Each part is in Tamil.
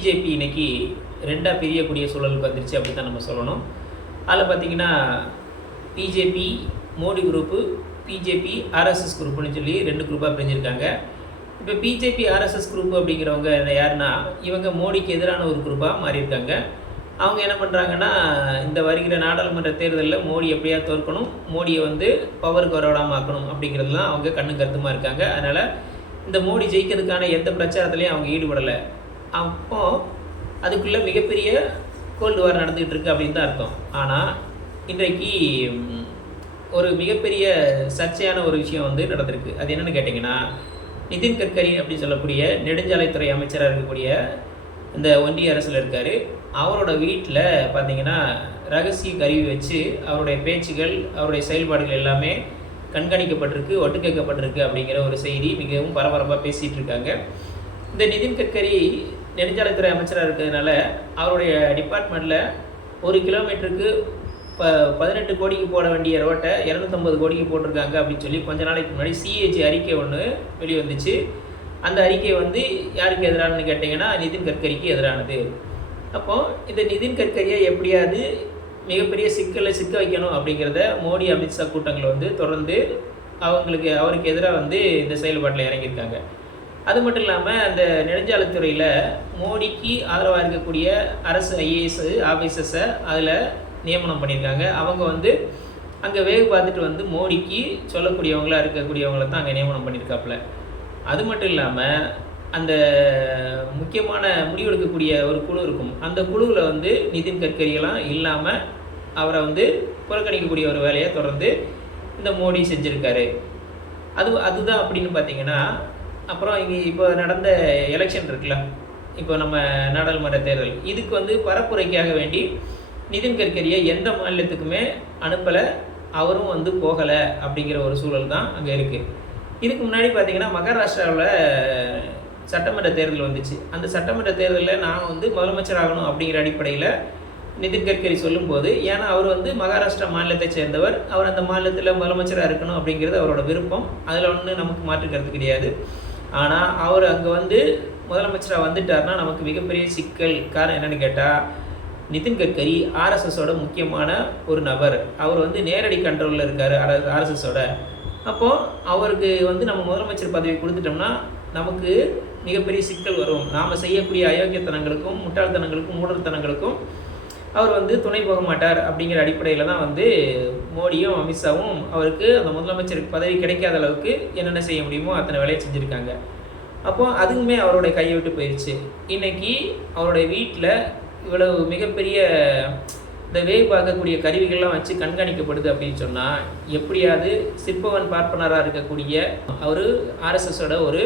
பிஜேபி இன்னைக்கு ரெண்டாக பிரியக்கூடிய சூழலுக்கு வந்துருச்சு அப்படி தான் நம்ம சொல்லணும். அதில் பார்த்தீங்கன்னா BJP Modi group BJP RSS குரூப்னு சொல்லி ரெண்டு குரூப்பாக பிரிஞ்சிருக்காங்க. இப்போ பிஜேபி ஆர்எஸ்எஸ் குரூப் அப்படிங்கிறவங்க யாருன்னா இவங்க மோடிக்கு எதிரான ஒரு குரூப்பாக மாறியிருக்காங்க. அவங்க என்ன பண்ணுறாங்கன்னா இந்த வருகிற நாடாளுமன்ற தேர்தலில் மோடி எப்படியா தோற்கணும் மோடியை வந்து பவருக்கு வரவிடாமல் ஆக்கணும் அப்படிங்கிறதுலாம் அவங்க கண்ணு கருத்துமாக இருக்காங்க. அதனால் இந்த மோடி ஜெயிக்கிறதுக்கான எந்த பிரச்சாரத்துலையும் அவங்க ஈடுபடலை. அப்போது அதுக்குள்ளே மிகப்பெரிய கோல்டு வார் நடந்துகிட்டு இருக்கு அப்படின்னு தான் அர்த்தம். ஆனால் இன்றைக்கு ஒரு மிகப்பெரிய சர்ச்சையான ஒரு விஷயம் வந்து நடந்திருக்கு. அது என்னென்னு கேட்டிங்கன்னா நிதின் கட்கரி அப்படின்னு சொல்லக்கூடிய நெடுஞ்சாலைத்துறை அமைச்சராக இருக்கக்கூடிய இந்த ஒன்றிய அரசில் இருக்கார். அவரோட வீட்டில் பார்த்தீங்கன்னா ரகசிய கருவி வச்சு அவருடைய பேச்சுகள் அவருடைய செயல்பாடுகள் எல்லாமே கண்காணிக்கப்பட்டிருக்கு ஒட்டு கேட்கப்பட்டிருக்கு அப்படிங்கிற ஒரு செய்தி மிகவும் பரபரப்பாக பேசிகிட்டு இருக்காங்க. இந்த நிதின் கட்கரி நெடுஞ்சாலைத்துறை அமைச்சராக இருக்கிறதுனால அவருடைய டிபார்ட்மெண்ட்டில் ஒரு கிலோமீட்டருக்கு ப பதினெட்டு கோடிக்கு போட வேண்டிய ரோட்டை இரநூத்தம்பது கோடிக்கு போட்டிருக்காங்க அப்படின்னு சொல்லி கொஞ்ச நாளைக்கு முன்னாடி சிஏஜி அறிக்கை ஒன்று வெளிவந்துச்சு. அந்த அறிக்கை வந்து யாருக்கு எதிரானது கேட்டிங்கன்னா நிதின் கட்கரிக்கு எதிரானது. அப்போது இந்த நிதின் கட்கரியை எப்படியாவது மிகப்பெரிய சிக்கலை சிக்க வைக்கணும் அப்படிங்கிறத மோடி அமித்ஷா கூட்டங்கள் வந்து தொடர்ந்து அவங்களுக்கு அவருக்கு எதிராக வந்து இந்த செயல்பாட்டில் இறங்கியிருக்காங்க. அது மட்டும் இல்லாமல் அந்த நெடுஞ்சாலைத்துறையில் மோடிக்கு ஆதரவாக இருக்கக்கூடிய அரசு ஐஏஎஸ் ஆஃபீஸர்ஸை அதில் நியமனம் பண்ணியிருக்காங்க. அவங்க வந்து அங்கே வேக பார்த்துட்டு வந்து மோடிக்கு சொல்லக்கூடியவங்களாக இருக்கக்கூடியவங்கள தான் அங்கே நியமனம் பண்ணியிருக்காப்புல. அது மட்டும் இல்லாமல் அந்த முக்கியமான முடிவெடுக்கக்கூடிய ஒரு குழு இருக்கும். அந்த குழுவில் வந்து நிதின் கட்கரியெல்லாம் இல்லாமல் அவரை வந்து புறக்கணிக்கக்கூடிய ஒரு வேலையை தொடர்ந்து இந்த மோடி செஞ்சுருக்காரு. அது அதுதான் அப்படின்னு பார்த்தீங்கன்னா அப்புறம் இங்கே இப்போ நடந்த எலெக்ஷன் இருக்குல்ல? இப்போ நம்ம நாடாளுமன்ற தேர்தல். இதுக்கு வந்து பரப்புரைக்காக வேண்டி நிதின் கட்கரியை எந்த மாநிலத்துக்குமே அனுப்பலை அவரும் வந்து போகலை அப்படிங்கிற ஒரு சூழல் தான் அங்கே இருக்குது இதுக்கு முன்னாடி பார்த்தீங்கன்னா மகாராஷ்டிராவில் சட்டமன்ற தேர்தல் வந்துச்சு. அந்த சட்டமன்ற தேர்தலில் நான் வந்து முதலமைச்சர் ஆகணும் அப்படிங்கிற அடிப்படையில் நிதின் கட்கரி சொல்லும்போது ஏன்னா அவர் வந்து மகாராஷ்டிரா மாநிலத்தை சேர்ந்தவர். அவர் அந்த மாநிலத்தில் முதலமைச்சராக இருக்கணும் அப்படிங்கிறது அவரோட விருப்பம். அதில் ஒன்றும் நமக்கு மாற்றுக்கிறது கிடையாது. ஆனால் அவர் அங்கே வந்து முதலமைச்சராக வந்துட்டார்னா நமக்கு மிகப்பெரிய சிக்கல் காரணம் என்னன்னு கேட்டால் நிதின் கட்கரி ஆர்எஸ்எஸோட முக்கியமான ஒரு நபர். அவர் வந்து நேரடி கண்ட்ரோலில் இருக்கார் ஆர்எஸ்எஸோட அப்போது அவருக்கு வந்து நம்ம முதலமைச்சர் பதவி கொடுத்துட்டோம்னா நமக்கு மிகப்பெரிய சிக்கல் வரும். நாம் செய்யக்கூடிய அயோக்கியத்தனங்களுக்கும் முட்டாள்தனங்களுக்கும் மூடத்தனங்களுக்கும் அவர் வந்து துணை போக மாட்டார் அப்படிங்கிற அடிப்படையில் தான் வந்து மோடியும் அமித்ஷாவும் அவருக்கு அந்த முதலமைச்சருக்கு பதவி கிடைக்காத அளவுக்கு என்னென்ன செய்ய முடியுமோ அத்தனை வேலையை செஞ்சுருக்காங்க. அப்போ அதுவுமே அவருடைய கையை விட்டு போயிடுச்சு இன்னைக்கு அவருடைய வீட்டில் இவ்வளவு மிகப்பெரிய இந்த வேவ் பார்க்கக்கூடிய கருவிகள்லாம் வச்சு கண்காணிக்கப்படுது அப்படின்னு சொன்னால் எப்படியாவது சிற்பவன் பார்ப்பனராக இருக்கக்கூடிய அவர் ஆர்எஸ்எஸோட ஒரு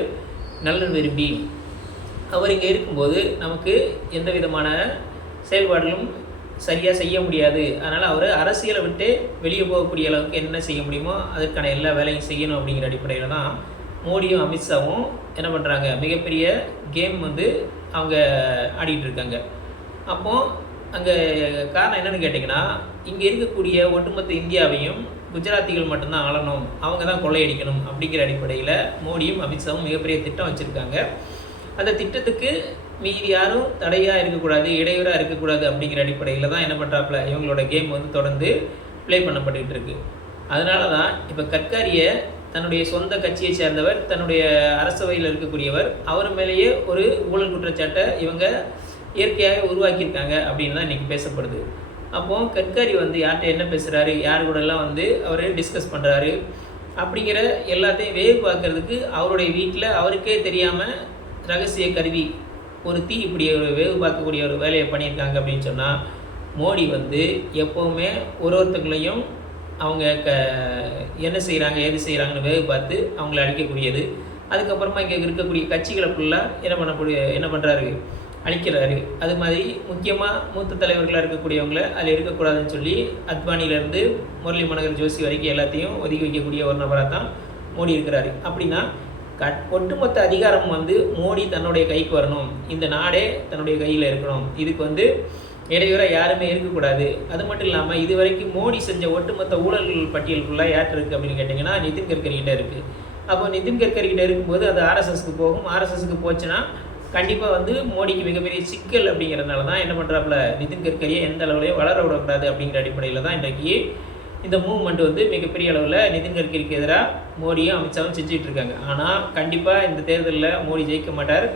நல்ல விரும்பி அவர் இங்கே இருக்கும்போது நமக்கு எந்த விதமான செயல்பாடுகளும் சரியாக செய்ய முடியாது. அதனால் அவர் அரசியலை விட்டு வெளியே போகக்கூடிய அளவுக்கு என்ன செய்ய முடியுமோ அதற்கான எல்லா வேலையும் செய்யணும் அப்படிங்கிற அடிப்படையில் தான் மோடியும் அமித்ஷாவும் என்ன பண்ணுறாங்க மிகப்பெரிய கேம் வந்து அவங்க ஆடிட்டு இருக்காங்க. அப்போது அங்கே காரணம் என்னன்னு கேட்டிங்கன்னா இங்கே இருக்கக்கூடிய ஒட்டுமொத்த இந்தியாவையும் குஜராத்திகள் மட்டும்தான் ஆளணும். அவங்க தான் கொள்ளையடிக்கணும் அப்படிங்கிற அடிப்படையில் மோடியும் அமித்ஷாவும் மிகப்பெரிய திட்டம் வச்சுருக்காங்க. அந்த திட்டத்துக்கு மீதி யாரும் தடையாக இருக்கக்கூடாது இடையூறாக இருக்கக்கூடாது அப்படிங்கிற அடிப்படையில் தான் என்ன பண்ணுறாப்புல இவங்களோட கேம் வந்து தொடர்ந்து ப்ளே பண்ணப்பட்டுக்கிட்டு இருக்கு. அதனால தான் இப்போ கட்காரியை தன்னுடைய சொந்த கட்சியை சேர்ந்தவர் தன்னுடைய அரசவையில் இருக்கக்கூடியவர் அவர் மேலேயே ஒரு ஊழல் குற்றச்சாட்டை இவங்க இயற்கையாக உருவாக்கியிருக்காங்க அப்படின்னு தான் இன்றைக்கி பேசப்படுது. அப்போது கட்காரி வந்து யார்கிட்ட என்ன பேசுகிறாரு யார் கூடலாம் வந்து அவர் டிஸ்கஸ் பண்ணுறாரு அப்படிங்கிற எல்லாத்தையும் வேவு பார்க்கறதுக்கு அவருடைய வீட்டில் அவருக்கே தெரியாமல் ரகசிய கருவி ஒரு தீ இப்படி ஒரு வேவு பார்க்கக்கூடிய ஒரு வேலையை பண்ணியிருக்காங்க அப்படின்னு சொன்னால் மோடி வந்து எப்போவுமே ஒரு ஒருத்தங்களையும் அவங்க க என்ன செய்கிறாங்க ஏது செய்கிறாங்கன்னு வேவு பார்த்து அவங்கள அழிக்கக்கூடியது. அதுக்கப்புறமா இங்கே இருக்கக்கூடிய கட்சிகளை ஃபுல்லாக என்ன பண்ணக்கூடிய என்ன பண்ணுறாரு அழிக்கிறாரு. அது மாதிரி முக்கியமாக மூத்த தலைவர்களாக இருக்கக்கூடியவங்கள அதில் இருக்கக்கூடாதுன்னு சொல்லி அத்வானியிலேருந்து முரளி மனோகர் ஜோஷி வரைக்கும் எல்லாத்தையும் ஒதுக்கி வைக்கக்கூடிய ஒரு நபராக தான் மோடி இருக்கிறாரு. அப்படின்னா கட் ஒட்டுமொத்த அதிகாரம் வந்து மோடி தன்னுடைய கைக்கு வரணும். இந்த நாடே தன்னுடைய கையில் இருக்கணும். இதுக்கு வந்து இடையூறாக யாருமே இருக்கக்கூடாது. அது மட்டும் இல்லாமல் இது வரைக்கும் மோடி செஞ்ச ஒட்டுமொத்த ஊழல்கள் பட்டியலுக்குள்ளே யார்கிட்ட இருக்குது அப்படின்னு கேட்டிங்கன்னா நிதின் கட்கரி கிட்ட இருக்குது அப்போ நிதின் கட்கரி கிட்ட இருக்கும்போது அது ஆர்எஸ்எஸ்க்கு போகும். ஆர்எஸ்எஸ்க்கு போச்சுன்னா கண்டிப்பாக வந்து மோடிக்கு மிகப்பெரிய சிக்கல் அப்படிங்கிறதுனால தான் என்ன பண்ணுறாப்புல நிதின் கட்கரியை எந்த அளவுலையும் வளர விடக்கூடாது அப்படிங்கிற அடிப்படையில் தான் இன்றைக்கு இந்த மூவ்மெண்ட் வந்து மிகப்பெரிய அளவில் நிதின் கட்கரிக்கு எதிராக மோடியும் அமித்ஷாவும் செஞ்சுட்டு இருக்காங்க ஆனால் கண்டிப்பாக இந்த தேர்தலில் மோடி ஜெயிக்க மாட்டார்.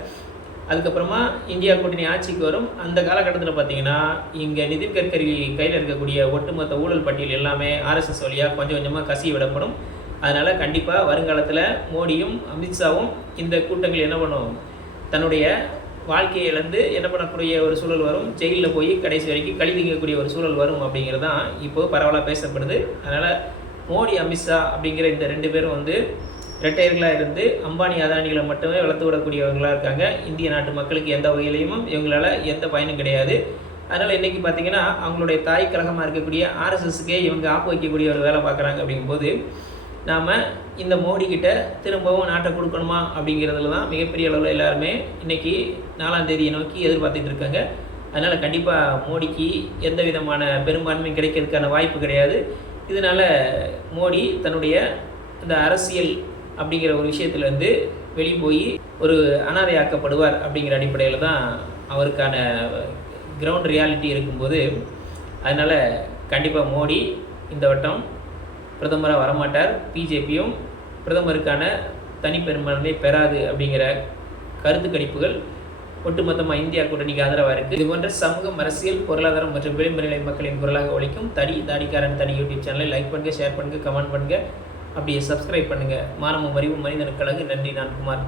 அதுக்கப்புறமா இந்தியா கூட்டணி ஆட்சிக்கு வரும். அந்த காலகட்டத்தில் பார்த்தீங்கன்னா இங்கே நிதின் கட்கரி கையில் இருக்கக்கூடிய ஒட்டுமொத்த ஊழல் பட்டியல் எல்லாமே ஆர்எஸ்எஸ் வழியாக கொஞ்சம் கொஞ்சமாக கசி விடப்படும். அதனால் கண்டிப்பாக வருங்காலத்தில் மோடியும் அமித்ஷாவும் இந்த கூட்டங்கள் என்ன பண்ணும் தன்னுடைய வாழ்க்கையை இழந்து என்ன பண்ணக்கூடிய ஒரு சூழல் வரும். ஜெயிலில் போய் கடைசி வரைக்கும் கழி திங்கக்கூடிய ஒரு சூழல் வரும் அப்படிங்கிறது தான் இப்போது பரவலாக பேசப்படுது. அதனால் மோடி அமித்ஷா அப்படிங்கிற இந்த ரெண்டு பேரும் வந்து ரெட்டையர்களாக இருந்து அம்பானி அதானிகளை மட்டுமே வளர்த்து விடக்கூடியவங்களாக இருக்காங்க. இந்திய நாட்டு மக்களுக்கு எந்த வகையிலையும் இவங்களால எந்த பயனும் கிடையாது. அதனால் இன்றைக்கி பார்த்தீங்கன்னா அவங்களுடைய தாய் கழகமாக இருக்கக்கூடிய ஆர்எஸ்எஸ்க்கே இவங்க ஆப்பு வைக்கக்கூடிய ஒரு வேலை பார்க்குறாங்க அப்படிங்கும்போது நாம் இந்த மோடி கிட்ட திரும்பவும் நாட்டை கொடுக்கணுமா அப்படிங்கிறதுல தான் மிகப்பெரிய அளவில் எல்லாருமே இன்றைக்கி நாலாம் தேதியை நோக்கி எதிர்பார்த்துட்டு இருக்காங்க. அதனால் கண்டிப்பாக மோடிக்கு எந்த விதமான பெரும்பான்மை கிடைக்கிறதுக்கான வாய்ப்பு கிடையாது. இதனால் மோடி தன்னுடைய இந்த அரசியல் அப்படிங்கிற ஒரு விஷயத்துலேருந்து வெளியே போய் ஒரு அனாதையாக்கப்படுவார் அப்படிங்கிற அடிப்படையில் தான் அவருக்கான கிரவுண்ட் ரியாலிட்டி இருக்கும்போது அதனால் கண்டிப்பாக மோடி இந்த வட்டம் பிரதமராக வரமாட்டார். பிஜேபியும் பிரதமருக்கான தனிப்பெரும்பான்மை பெறாது அப்படிங்கிற கருத்து கணிப்புகள் ஒட்டுமொத்தமாக இந்தியா கூட்டணிக்கு ஆதரவாக இருக்குது இது போன்ற சமூகம் அரசியல் பொருளாதாரம் மற்றும் விளிம்பு நிலை மக்களின் குரலாக ஒழிக்கும் தடி தாடிக்காரன் தனி யூடியூப் சேனலை லைக் பண்ணுங்கள் ஷேர் பண்ணுங்கள் கமெண்ட் பண்ணுங்கள் அப்படியே சப்ஸ்கிரைப் பண்ணுங்கள் மானமும் அறிவும் மனிதனுக்கு நன்றி நான் குமார்.